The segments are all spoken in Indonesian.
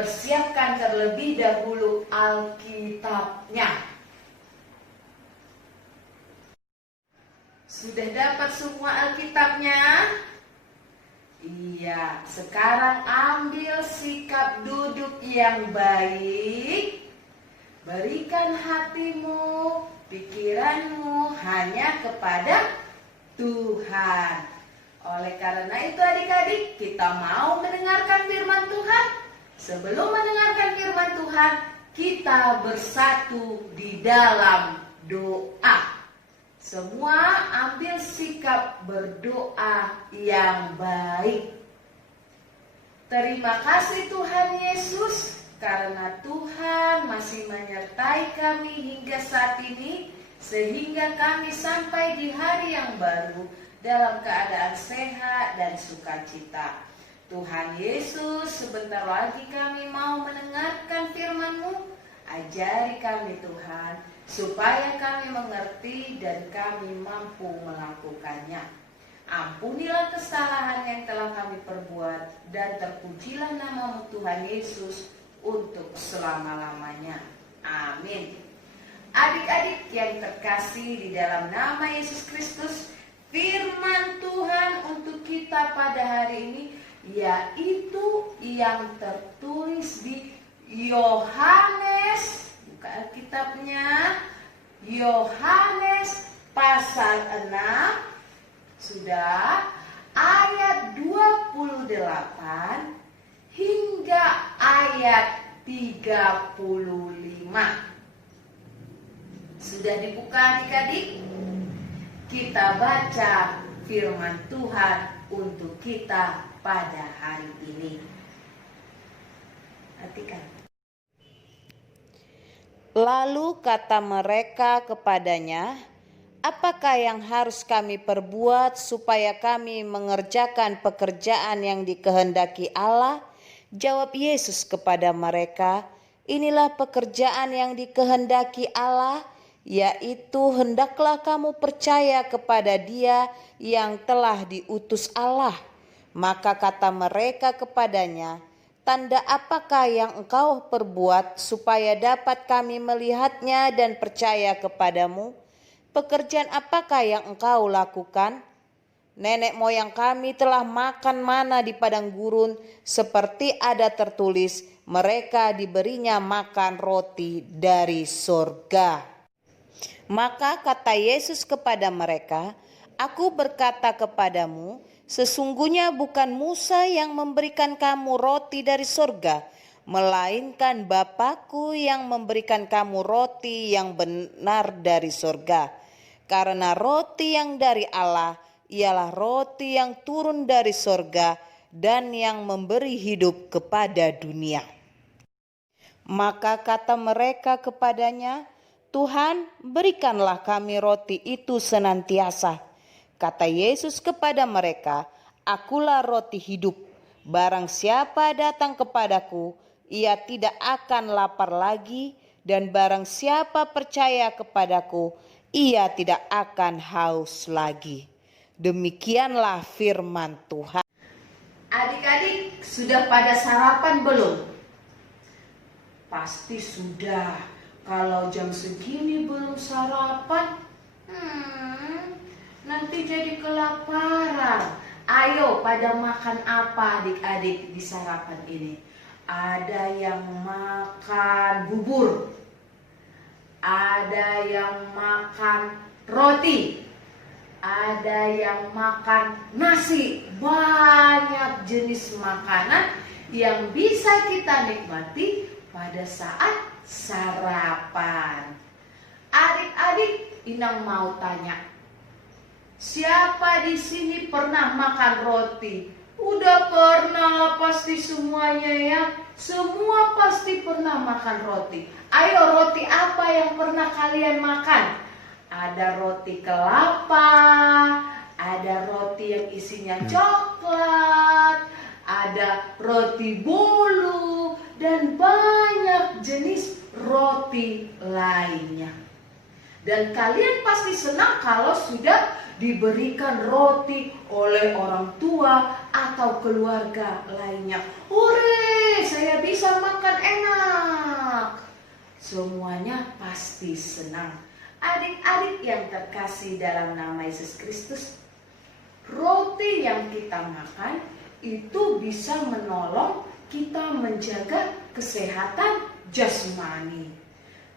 dipersiapkan terlebih dahulu Alkitabnya. Sudah dapat semua Alkitabnya? Iya, sekarang ambil sikap duduk yang baik. Berikan hatimu, pikiranmu hanya kepada Tuhan. Oleh karena itu adik-adik, kita mau mendengarkan firman Tuhan. Sebelum mendengarkan firman Tuhan, kita bersatu di dalam doa. Semua ambil sikap berdoa yang baik. Terima kasih Tuhan Yesus, karena Tuhan masih menyertai kami hingga saat ini, sehingga kami sampai di hari yang baru dalam keadaan sehat dan sukacita. Tuhan Yesus, sebentar lagi kami mau mendengarkan firman-Mu. Ajari kami Tuhan, supaya kami mengerti dan kami mampu melakukannya. Ampunilah kesalahan yang telah kami perbuat, dan terpujilah nama-Mu Tuhan Yesus untuk selama-lamanya. Amin. Adik-adik yang terkasih di dalam nama Yesus Kristus, firman Tuhan untuk kita pada hari ini yaitu yang tertulis di Yohanes, buka Alkitabnya, Yohanes pasal 6, sudah, ayat 28 hingga ayat 35. Sudah dibuka adik-adik? Kita baca firman Tuhan untuk kita pada hari ini. Perhatikan. Lalu kata mereka kepadanya, "Apakah yang harus kami perbuat supaya kami mengerjakan pekerjaan yang dikehendaki Allah?" Jawab Yesus kepada mereka, "Inilah pekerjaan yang dikehendaki Allah, yaitu hendaklah kamu percaya kepada Dia yang telah diutus Allah." Maka kata mereka kepadanya, "Tanda apakah yang engkau perbuat supaya dapat kami melihatnya dan percaya kepadamu? Pekerjaan apakah yang engkau lakukan? Nenek moyang kami telah makan mana di padang gurun, seperti ada tertulis, mereka diberinya makan roti dari sorga." Maka kata Yesus kepada mereka, "Aku berkata kepadamu, sesungguhnya bukan Musa yang memberikan kamu roti dari sorga, melainkan Bapa-Ku yang memberikan kamu roti yang benar dari sorga. Karena roti yang dari Allah ialah roti yang turun dari sorga dan yang memberi hidup kepada dunia." Maka kata mereka kepadanya, "Tuhan, berikanlah kami roti itu senantiasa." Kata Yesus kepada mereka, "Akulah roti hidup. Barang siapa datang kepadaku, ia tidak akan lapar lagi, dan barang siapa percaya kepadaku, ia tidak akan haus lagi." Demikianlah firman Tuhan. Adik-adik, sudah pada sarapan belum? Pasti sudah. Kalau jam segini belum sarapan, nanti jadi kelaparan. Ayo pada makan apa adik-adik di sarapan ini? Ada yang makan bubur, ada yang makan roti, ada yang makan nasi. Banyak jenis makanan yang bisa kita nikmati pada saat sarapan. Adik-adik, Inang mau tanya, siapa di sini pernah makan roti? Udah pernah pasti semuanya ya. Semua pasti pernah makan roti. Ayo, roti apa yang pernah kalian makan? Ada roti kelapa, ada roti yang isinya coklat, ada roti bolu, dan banyak jenis roti lainnya. Dan kalian pasti senang kalau sudah diberikan roti oleh orang tua atau keluarga lainnya. Hore, saya bisa makan enak. Semuanya pasti senang. Adik-adik yang terkasih dalam nama Yesus Kristus, roti yang kita makan itu bisa menolong kita menjaga kesehatan jasmani.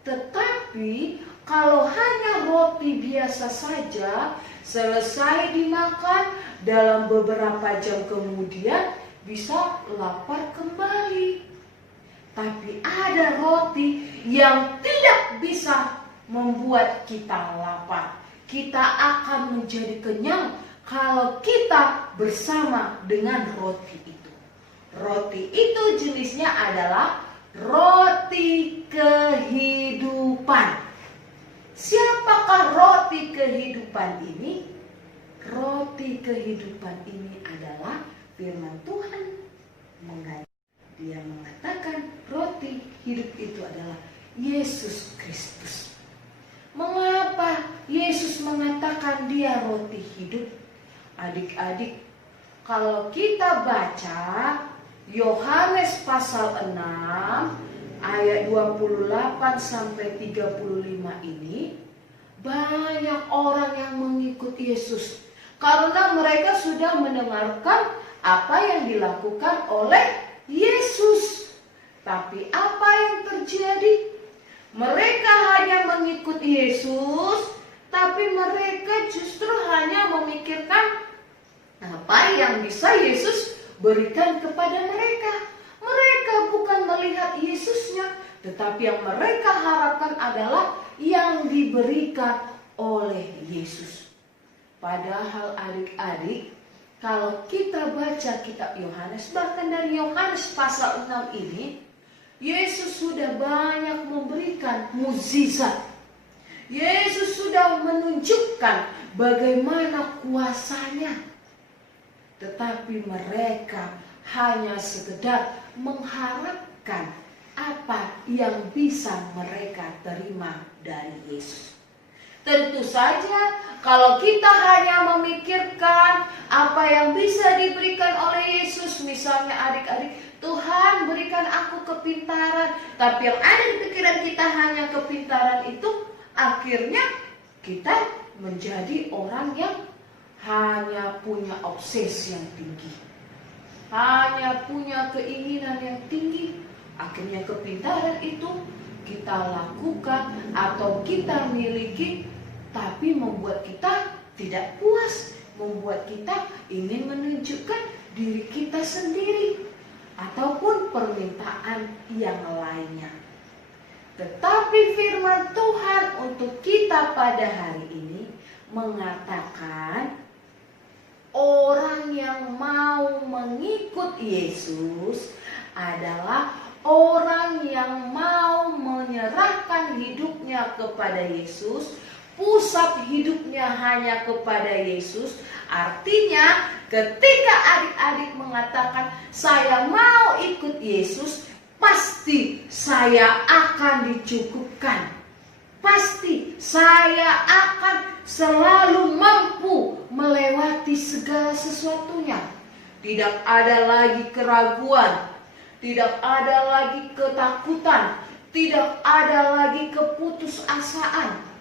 Tetapi kalau hanya roti biasa saja, selesai dimakan, dalam beberapa jam kemudian bisa lapar kembali. Tapi ada roti yang tidak bisa membuat kita lapar. Kita akan menjadi kenyang kalau kita bersama dengan roti itu. Roti itu jenisnya adalah roti kehidupan. Siapakah roti kehidupan ini? Roti kehidupan ini adalah firman Tuhan. Dia mengatakan roti hidup itu adalah Yesus Kristus. Mengapa Yesus mengatakan dia roti hidup? Adik-adik, kalau kita baca Yohanes pasal 6 ayat 28 sampai 35 ini, banyak orang yang mengikut Yesus karena mereka sudah mendengarkan apa yang dilakukan oleh Yesus. Tapi apa yang terjadi? Mereka hanya mengikut Yesus, tapi mereka justru hanya memikirkan apa yang bisa Yesus berikan kepada mereka. Mereka bukan melihat Yesusnya, tetapi yang mereka harapkan adalah yang diberikan oleh Yesus. Padahal adik-adik, kalau kita baca kitab Yohanes, bahkan dari Yohanes pasal 6 ini, Yesus sudah banyak memberikan mukjizat. Yesus sudah menunjukkan bagaimana kuasanya. Tetapi mereka hanya sekedar mengharapkan apa yang bisa mereka terima dari Yesus. Tentu saja kalau kita hanya memikirkan apa yang bisa diberikan oleh Yesus, misalnya adik-adik, Tuhan berikan aku kepintaran, tapi yang ada di pikiran kita hanya kepintaran itu, akhirnya kita menjadi orang yang hanya punya obsesi yang tinggi, hanya punya keinginan yang tinggi. Akhirnya kepintaran itu kita lakukan atau kita miliki, tapi membuat kita tidak puas, membuat kita ingin menunjukkan diri kita sendiri ataupun permintaan yang lainnya. Tetapi firman Tuhan untuk kita pada hari ini mengatakan orang yang mau mengikut Yesus adalah orang yang mau menyerahkan hidupnya kepada Yesus, pusat hidupnya hanya kepada Yesus. Artinya ketika adik-adik mengatakan saya mau ikut Yesus, pasti saya akan dicukupkan. Pasti saya akan selalu mampu melewati segala sesuatunya. Tidak ada lagi keraguan, tidak ada lagi ketakutan, tidak ada lagi keputusasaan.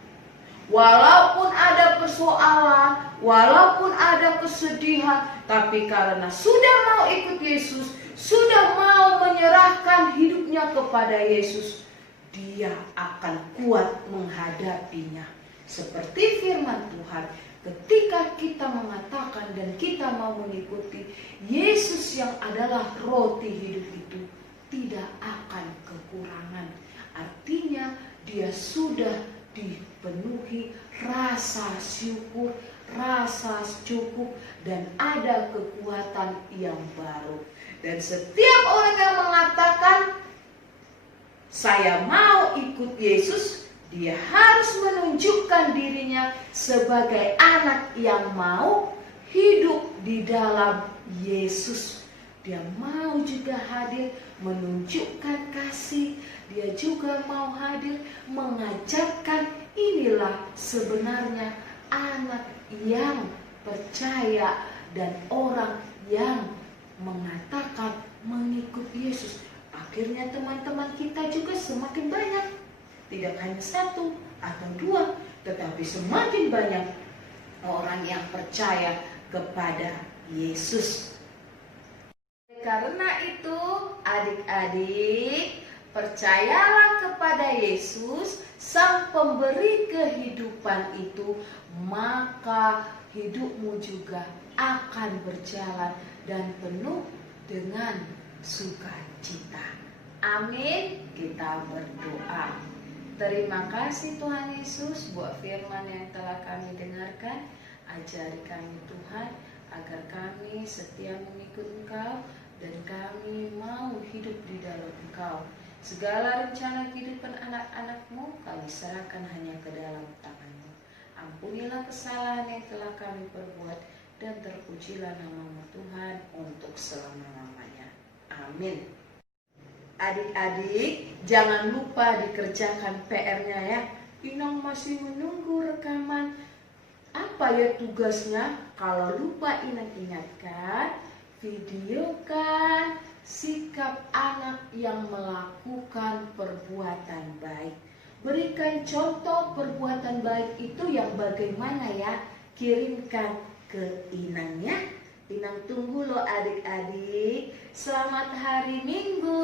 Walaupun ada persoalan, walaupun ada kesedihan, tapi karena sudah mau ikut Yesus, sudah mau menyerahkan hidupnya kepada Yesus, dia akan kuat menghadapinya. Seperti firman Tuhan, ketika kita mengatakan dan kita mau mengikuti Yesus yang adalah roti hidup itu, tidak akan kekurangan. Artinya dia sudah dipenuhi rasa syukur, rasa cukup, dan ada kekuatan yang baru. Dan setiap orang yang mengatakan saya mau ikut Yesus, dia harus menunjukkan dirinya sebagai anak yang mau hidup di dalam Yesus. Dia mau juga hadir menunjukkan kasih. Dia juga mau hadir mengajarkan inilah sebenarnya anak yang percaya dan orang yang mengatakan mengikut Yesus. Akhirnya teman-teman kita juga semakin banyak. Tidak hanya satu atau dua, tetapi semakin banyak orang yang percaya kepada Yesus. Karena itu, adik-adik, percayalah kepada Yesus, Sang Pemberi kehidupan itu, maka hidupmu juga akan berjalan dan penuh dengan sukacita. Amin. Kita berdoa. Terima kasih Tuhan Yesus buat firman yang telah kami dengarkan. Ajari kami Tuhan agar kami setia mengikut Engkau dan kami mau hidup di dalam Engkau. Segala rencana kehidupan anak-anak-Mu kami serahkan hanya ke dalam tangan-Mu. Ampunilah kesalahan yang telah kami perbuat dan terpujilah nama-Mu Tuhan untuk selama-lamanya. Amin. Adik-adik, jangan lupa dikerjakan PR-nya ya. Inang masih menunggu rekaman. Apa ya tugasnya? Kalau lupa Inang ingatkan, videokan sikap anak yang melakukan perbuatan baik. Berikan contoh perbuatan baik itu yang bagaimana ya. Kirimkan ke Inang ya. Inang tunggu loh adik-adik. Selamat hari Minggu.